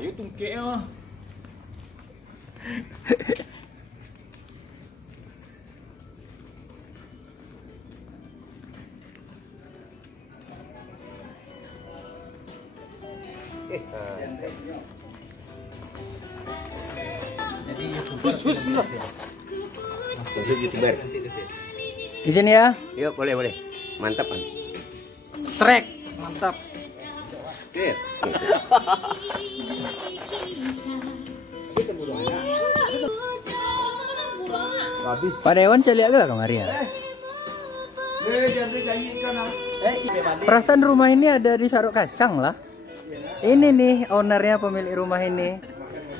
Ayo tungkek mah. Jadi Hus bener. Masuk YouTuber. di sini ya. Yuk, boleh. Mantap kan? Trek. Mantap. Oke. Habis. Pak Dewan saya lihat lah kemarin ya. Perasaan rumah ini ada di Saruk Kacang lah. Ini nih ownernya, pemilik rumah ini.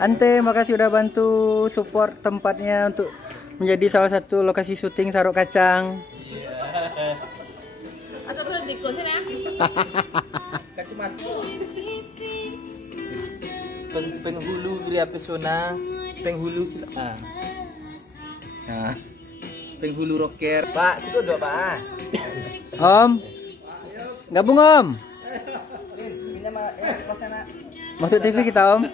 Ante, makasih udah bantu support tempatnya untuk menjadi salah satu lokasi syuting Saruk Kacang. Penghulu Gria Pesona, penghulu nah, penghulu rocker. Pak, situ dok Pak. Om, gabung Om. Masuk TV kita Om.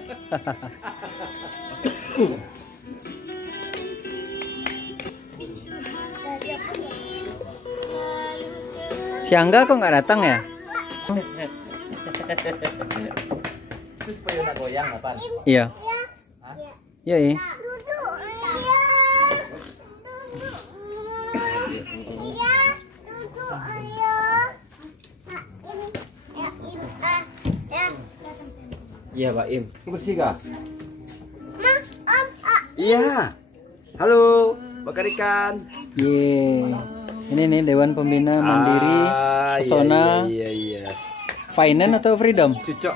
Si Angga kok nggak datang ya? Terus payuna goyang apa? Iya. Iya. Iya. Iya, Pak Im. Bersih kah? Iya. Halo, bakar ikan. Ye. Ini nih Dewan Pembina Mandiri Pesona. Iya. Finance atau Freedom? Cucok.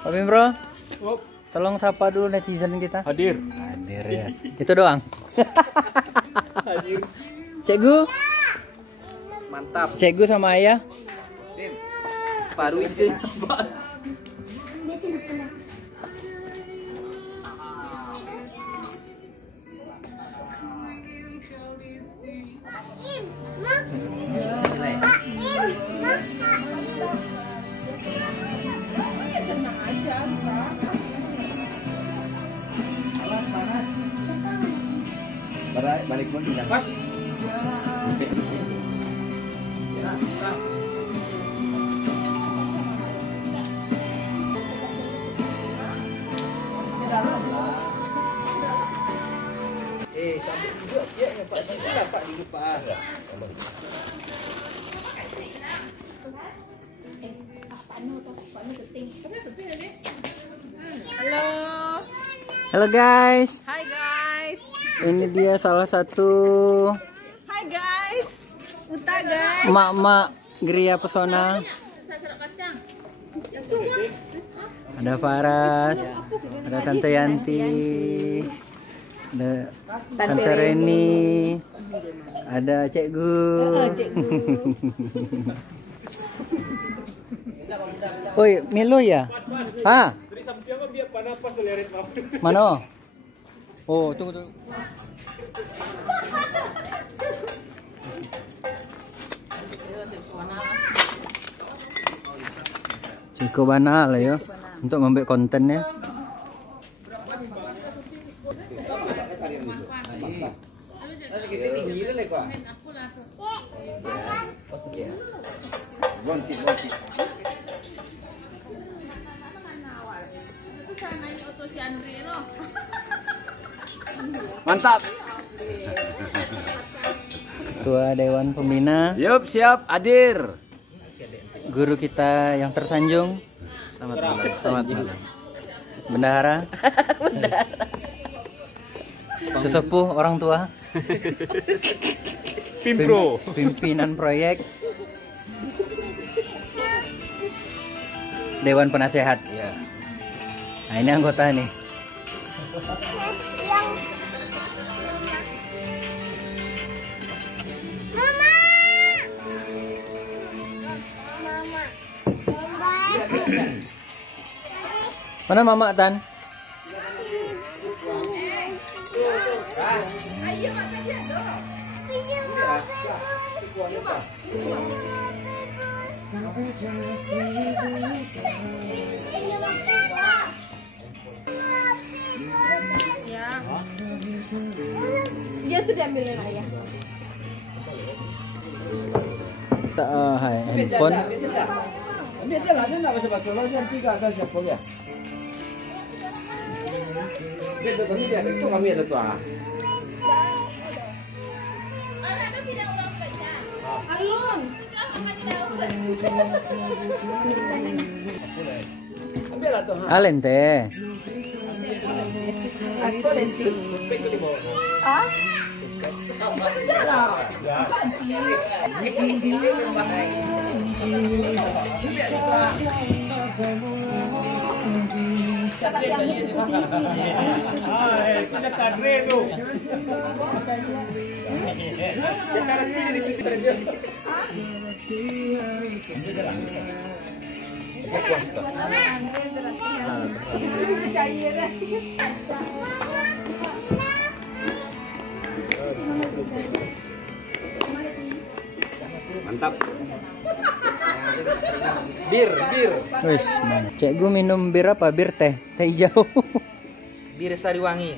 Pak Bro, tolong sapa dulu netizen kita. Hadir. Hadir ya. Itu doang. Cikgu, Mantap. Cikgu sama ayah. Paru izin. Balik pun tidak pas. Sampai duduk dia Pak. Situ lah Pak duduk Pak. Halo. Halo guys. Hai guys. Ini dia salah satu Hai guys. Uta guys. emak-emak Gria Pesona. Ada Faras, ada Tante Yanti, ada Tante Reni, ada Cikgu. Oi, Milo ya? Hah? Mana? Oh, tunggu. Cukup banal lah ya untuk membuat kontennya. Mantap. Ketua Dewan Pembina, Yup, siap, hadir. guru kita yang tersanjung, Selamat malam. bendahara, sesepuh orang tua, Pimpro. pimpinan proyek, Dewan Penasehat. Iya. Nah, ini anggota nih. Mana Mama Tan? Ayo makan dia dong. Ya. Dia tuh diambilin ayah. Handphone. Biasalah dia nak basa-basa lah jam 3 kan siapa dia. Kita kami dia itu kami ada tu ah. Alun. Ambillah tu. Alen teh. Aku lenti. Ah? Kita kadre tu. Kita lagi di situ dia. Mantap. Bir. Wis, man. Cikgu minum bir apa? Bir teh hijau. Bir Sariwangi.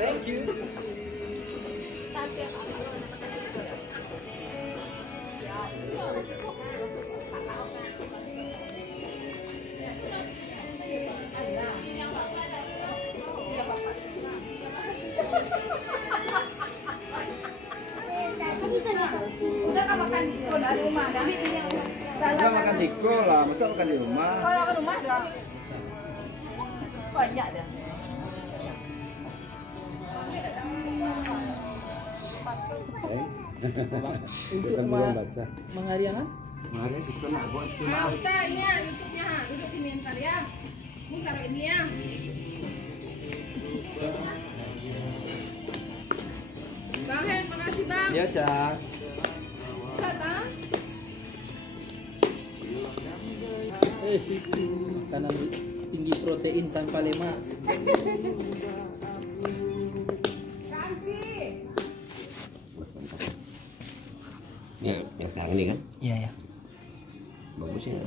Thank you. Udah kan makan di rumah, Dami yang Enggak makan siko lah, masa makan di rumah. kalau ke rumah ada banyak dah. Untuk Mangariangan? Mari suka nak buat tu. Nah, Ustaz, ini ya, YouTube-nya. Duduk sini ntar ya. Ini taruh ini ya. Bang Hen, makasih Bang. Ya, Cak. Ustaz, Bang. Itu makanan tinggi protein tanpa lemak. Ya, yang sekarang ini kan. Iya ya. Bagus ya.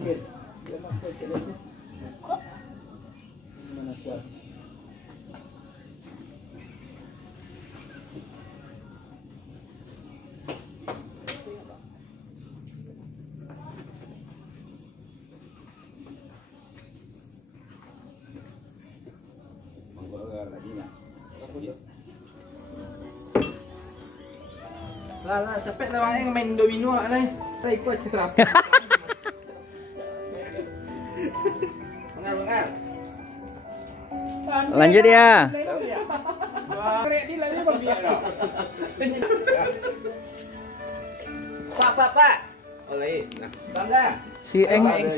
Lah, capek lah Bang Eng main domino lah nih. Saya ikut cerap. Bengar. Lanjut ya. Korek ni lagi bang dia dah. Pak. Oh, lain. Nah, bangga. Si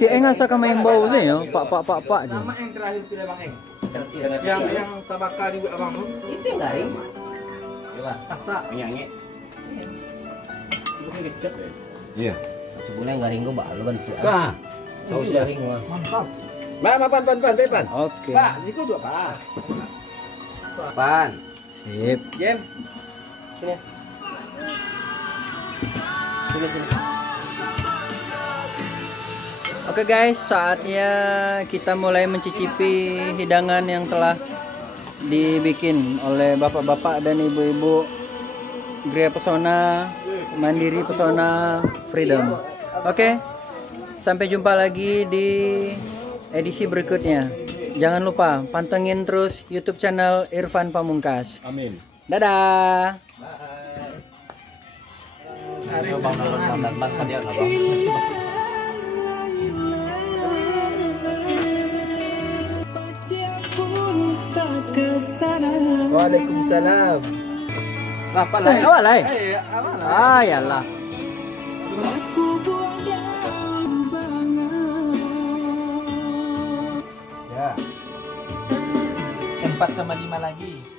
Eng asa ka main bau sih yo. Pak je. Nama yang terakhir pilih Bang Eng. Yang tabakar di abang tu. Itu yang garing. Coba. Masak. Penyangit. Bukan kecap ya. Iya. Sebenarnya garing gua bakal bentuk. Nah, Saus garing gua. Mantap. Pan. Oke. Pak, siku juga, Pak. Pan. Sip. Jem. Sini. Oke guys, saatnya kita mulai mencicipi hidangan yang telah dibikin oleh bapak-bapak dan ibu-ibu Gria Pesona, Mandiri Pesona, Freedom. Oke, sampai jumpa lagi di edisi berikutnya. Jangan lupa pantengin terus YouTube channel Irfan Pamungkas. Amin. Dadah. Waalaikumsalam. Apa lah? Awal lah. Ah, yalah. Ya. 4 sama 5 lagi.